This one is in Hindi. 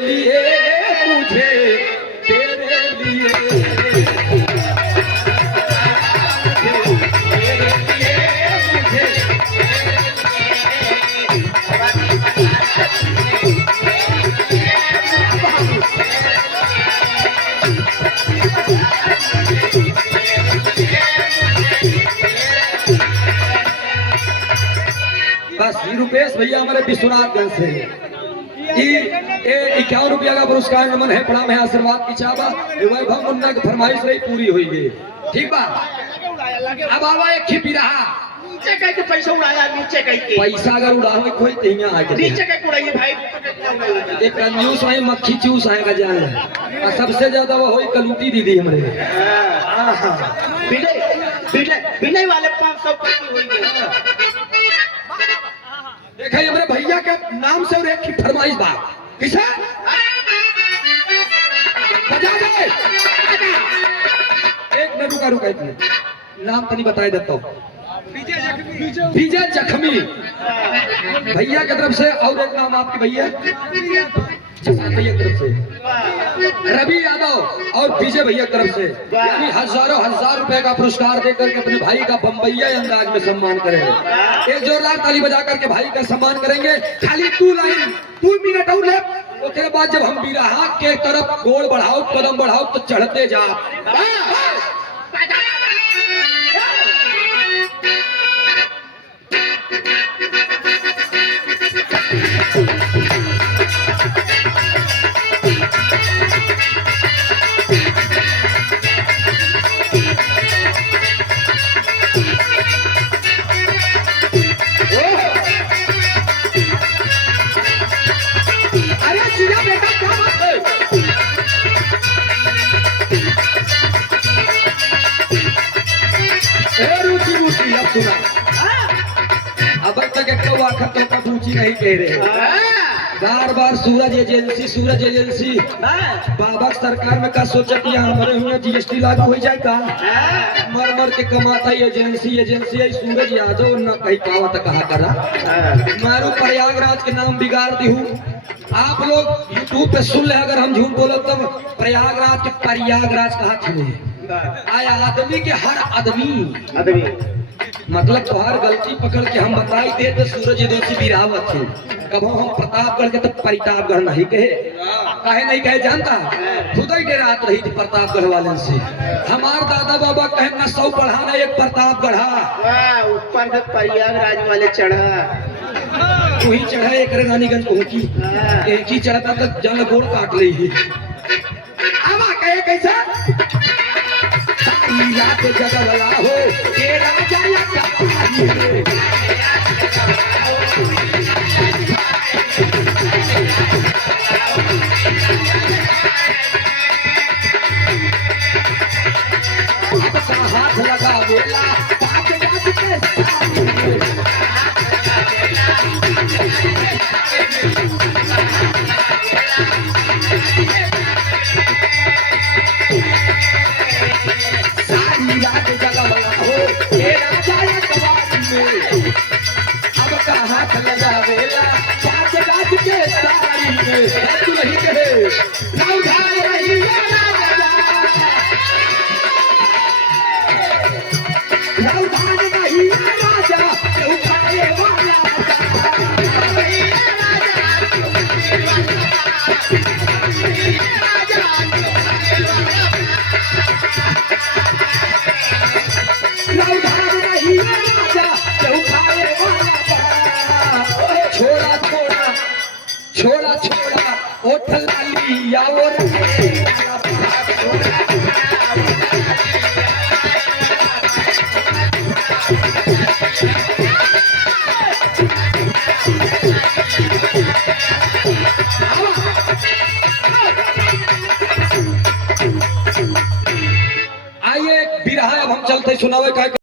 लिए मुझे तेरे लिए बस रुपेश भैया हमारे विश्वनाथगंज से कि 51 का पुरस्कार नमन है प्रणाम है आशीर्वाद की चावा वैभव मुन्ना की फरमाइश रही पूरी हुई गई। ठीक बा अब आवा एक खिपी रहा नीचे कह के पैसा उड़ाया नीचे कह के पैसा अगर उड़ावे कोई तो यहाँ आके नीचे कह के उड़ाइए भाई एक कंजूस है मक्खी चूस आएगा जान और सबसे ज्यादा वो होई कलूटी दीदी हमरे बिना बिना बिना वाले 500 की हुई देखा हमारे भैया के नाम से और एक की फरमाइश बा किसे बजा दे एक मिनट रुका रुका एक मिनट नाम तनी बताए देता हूँ विजय जखमी भैया की तरफ से और एक नाम आपके भैया भैया तरफ से रवि यादव और विजय भैया तरफ से यानी हजारों हजार रुपए का पुरस्कार देकर के अपने भाई का बम्बैया अंदाज में सम्मान करेंगे। एक जोरदार ताली बजा करके भाई का सम्मान करेंगे। खाली 2 मिनट और ले उसके बाद जब हम बिरहा के तरफ गोल बढ़ाओ कदम बढ़ाओ तो चढ़ते जा सुना अब तक एक तो आखिर तो पूछी नहीं कह रहे बार बार सूरज एजेंसी बाबा सरकार में का सोचा कि हमारे हुए जीएसटी लागू हो जाएगा मर मर के कमाता एजेंसी सूरज यादव न कहीं कावत कहा करा मारू प्रयागराज के नाम बिगाड़ दी हूँ। आप लोग यूट्यूब पे सुन ले अगर हम झूठ बोलो तब प्रयागराज के प्रयागराज कहा थे आया आदमी के हर आदमी मतलब तुम्हार गलती पकड़ के हम बताई दे तो सूरज एजेंसी बिरावत थे कब हम प्रतापगढ़ के तो परितापगढ़ नहीं कहे काहे नहीं कहे जानता खुद ही डेरात रही थी प्रतापगढ़ वाले से। हमार दादा बाबा कहे न 100 पढ़ाना एक प्रतापगढ़ ऊपर से प्रयागराज वाले चढ़ा तू ही चढ़ा एक रानीगंज पहुंची एक ही चढ़ता तो जंग गोड़ काट रही है। आवा कहे कैसा रात जगला हो ये राजा या हाथ लगा बोला अब का हाथ लगा वेला पाँच रात के सारी में तू नहीं कहे ना उठा रही ना उठा नहीं राजा उठाए वाला छोड़ा ओठ लाली और आइए बिरहा अब हम चलते सुनावे का